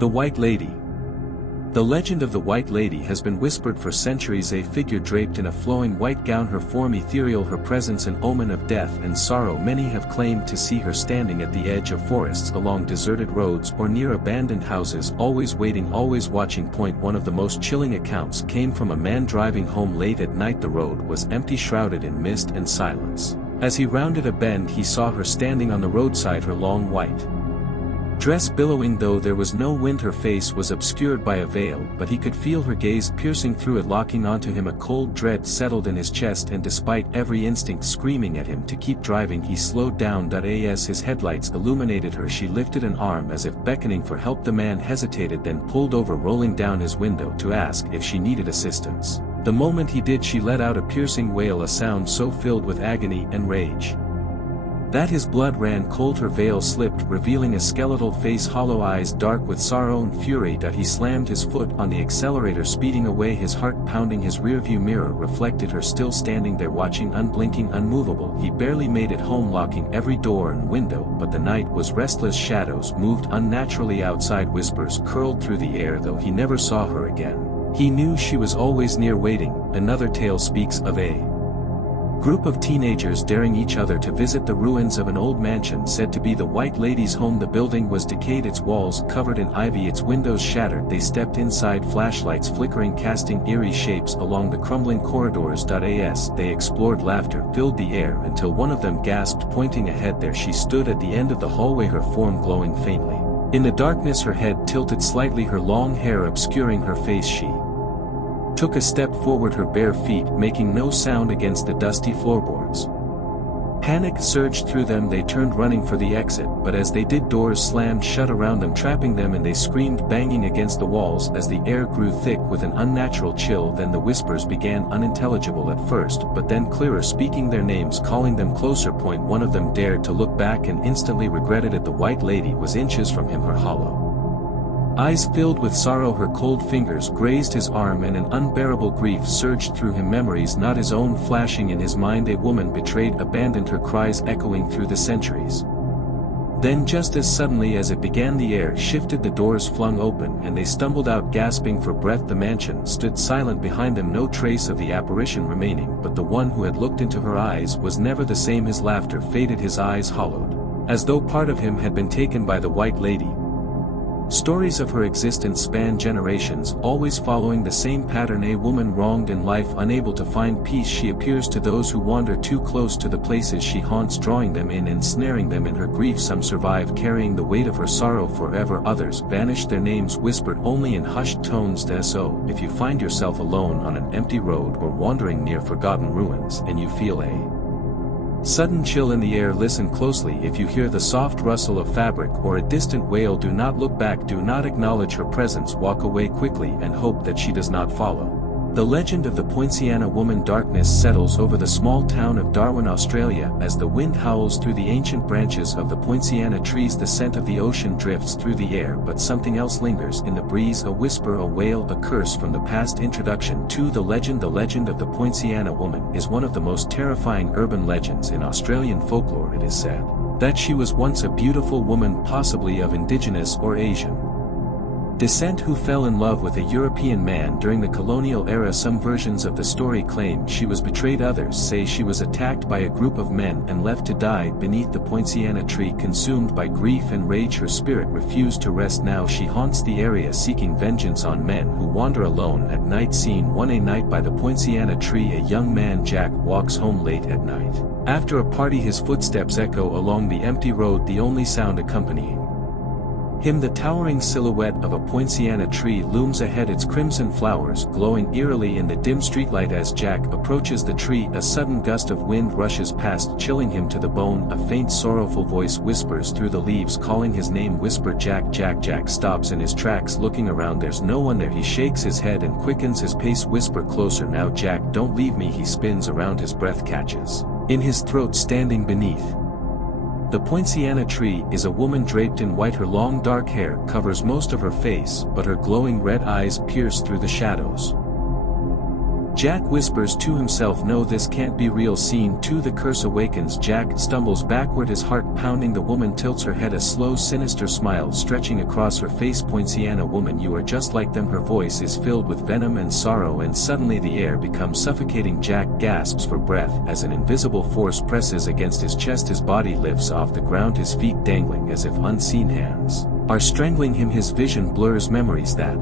The White Lady. The legend of the White Lady has been whispered for centuries. A figure draped in a flowing white gown, her form ethereal, her presence an omen of death and sorrow. Many have claimed to see her standing at the edge of forests, along deserted roads, or near abandoned houses, always waiting, always watching. One of the most chilling accounts came from a man driving home late at night. The road was empty, shrouded in mist and silence. As he rounded a bend, he saw her standing on the roadside, her long white dress billowing. Though there was no wind, her face was obscured by a veil, but he could feel her gaze piercing through it, locking onto him. A cold dread settled in his chest, and despite every instinct screaming at him to keep driving, he slowed down. As his headlights illuminated her, she lifted an arm as if beckoning for help. The man hesitated, then pulled over, rolling down his window to ask if she needed assistance. The moment he did, she let out a piercing wail, a sound so filled with agony and rage that his blood ran cold. Her veil slipped, revealing a skeletal face, hollow eyes dark with sorrow and fury. He slammed his foot on the accelerator, speeding away, his heart pounding. His rearview mirror reflected her still standing there, watching, unblinking, unmovable. He barely made it home, locking every door and window, but the night was restless. Shadows moved unnaturally outside, whispers curled through the air. Though he never saw her again, he knew she was always near, waiting. Another tale speaks of a group of teenagers daring each other to visit the ruins of an old mansion said to be the White Lady's home. The building was decayed, its walls covered in ivy, its windows shattered. They stepped inside, flashlights flickering, casting eerie shapes along the crumbling corridors. As they explored, laughter filled the air until one of them gasped, pointing ahead. There she stood at the end of the hallway, her form glowing faintly in the darkness, her head tilted slightly, her long hair obscuring her face. She took a step forward, her bare feet making no sound against the dusty floorboards. Panic surged through them. They turned, running for the exit, but as they did, doors slammed shut around them, trapping them, and they screamed, banging against the walls as the air grew thick with an unnatural chill. Then the whispers began, unintelligible at first, but then clearer, speaking their names, calling them closer. One of them dared to look back and instantly regretted it. The White Lady was inches from him, her hollow eyes filled with sorrow. Her cold fingers grazed his arm, and an unbearable grief surged through him, memories not his own flashing in his mind. A woman betrayed, abandoned, her cries echoing through the centuries. Then, just as suddenly as it began, the air shifted, the doors flung open, and they stumbled out, gasping for breath. The mansion stood silent behind them, no trace of the apparition remaining, but the one who had looked into her eyes was never the same. His laughter faded, his eyes hollowed, as though part of him had been taken by the White Lady. Stories of her existence span generations, always following the same pattern. A woman wronged in life, unable to find peace. She appears to those who wander too close to the places she haunts, drawing them in, ensnaring them in her grief. Some survive, carrying the weight of her sorrow forever. Others vanish, their names whispered only in hushed tones. So, if you find yourself alone on an empty road or wandering near forgotten ruins, and you feel a sudden chill in the air, listen closely. If you hear the soft rustle of fabric or a distant wail, do not look back, do not acknowledge her presence. Walk away quickly and hope that she does not follow. The legend of the Poinciana Woman. Darkness settles over the small town of Darwin, Australia, as the wind howls through the ancient branches of the Poinciana trees. The scent of the ocean drifts through the air, but something else lingers in the breeze, a whisper, a wail, a curse from the past. Introduction to the legend. The legend of the Poinciana Woman is one of the most terrifying urban legends in Australian folklore. It is said that she was once a beautiful woman, possibly of Indigenous or Asian descent, who fell in love with a European man during the colonial era. Some versions of the story claim she was betrayed, others say she was attacked by a group of men and left to die beneath the Poinciana tree. Consumed by grief and rage, her spirit refused to rest. Now she haunts the area, seeking vengeance on men who wander alone at night. Scene 1. A night by the Poinciana tree. A young man, Jack, walks home late at night. After a party, his footsteps echo along the empty road, the only sound accompanying him the towering silhouette of a Poinciana tree looms ahead, its crimson flowers glowing eerily in the dim streetlight. As Jack approaches the tree, a sudden gust of wind rushes past, chilling him to the bone. A faint sorrowful voice whispers through the leaves, calling his name. Whisper, Jack, Jack. Jack stops in his tracks, looking around. There's no one there. He shakes his head and quickens his pace. Whisper closer now, Jack, don't leave me. He spins around, his breath catches in his throat. Standing beneath the Poinciana tree is a woman draped in white. Her long dark hair covers most of her face, but her glowing red eyes pierce through the shadows. Jack whispers to himself, no, this can't be real. Scene 2. The curse awakens. Jack stumbles backward, his heart pounding. The woman tilts her head, a slow sinister smile stretching across her face. Poinciana Woman, you are just like them. Her voice is filled with venom and sorrow, and suddenly the air becomes suffocating. Jack gasps for breath as an invisible force presses against his chest. His body lifts off the ground, his feet dangling as if unseen hands are strangling him. His vision blurs, memories that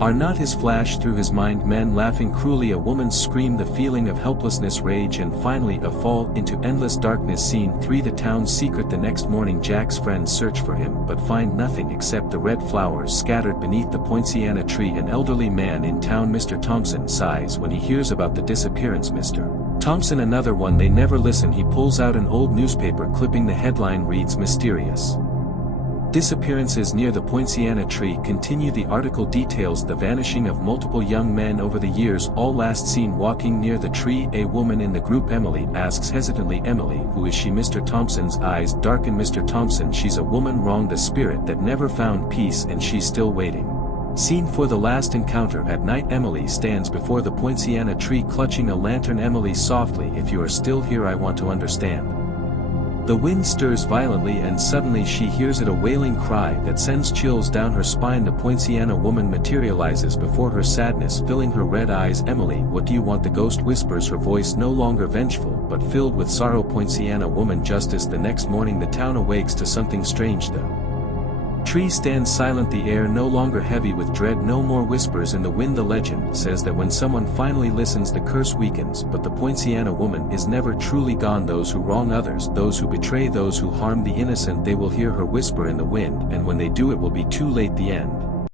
are not his flash through his mind. Men laughing cruelly, a woman's scream, the feeling of helplessness, rage, and finally a fall into endless darkness. Scene 3. The town's secret. The next morning Jack's friends search for him but find nothing except the red flowers scattered beneath the poinciana tree. An elderly man in town, Mr. Thompson, sighs when he hears about the disappearance. Mr. Thompson, another one. They never listen. He pulls out an old newspaper clipping. The headline reads, mysterious disappearances near the poinciana tree. Continue. The article details the vanishing of multiple young men over the years, all last seen walking near the tree. A woman in the group, Emily, asks hesitantly, Emily, who is she? Mr. Thompson's eyes darken. Mr. Thompson, she's a woman wronged, a spirit that never found peace, and she's still waiting. Scene 4. The last encounter. At night Emily stands before the poinciana tree clutching a lantern. Emily, softly, if you are still here, I want to understand. The wind stirs violently and suddenly she hears it, a wailing cry that sends chills down her spine. The Poinciana Woman materializes before her, sadness filling her red eyes. Emily, what do you want? The ghost whispers, her voice no longer vengeful but filled with sorrow. Poinciana Woman. Justice. The next morning the town awakes to something strange. The tree stands silent, the air no longer heavy with dread, no more whispers in the wind. The legend says that when someone finally listens the curse weakens, but the Poinciana Woman is never truly gone. Those who wrong others, those who betray, those who harm the innocent, they will hear her whisper in the wind, and when they do it will be too late. The end.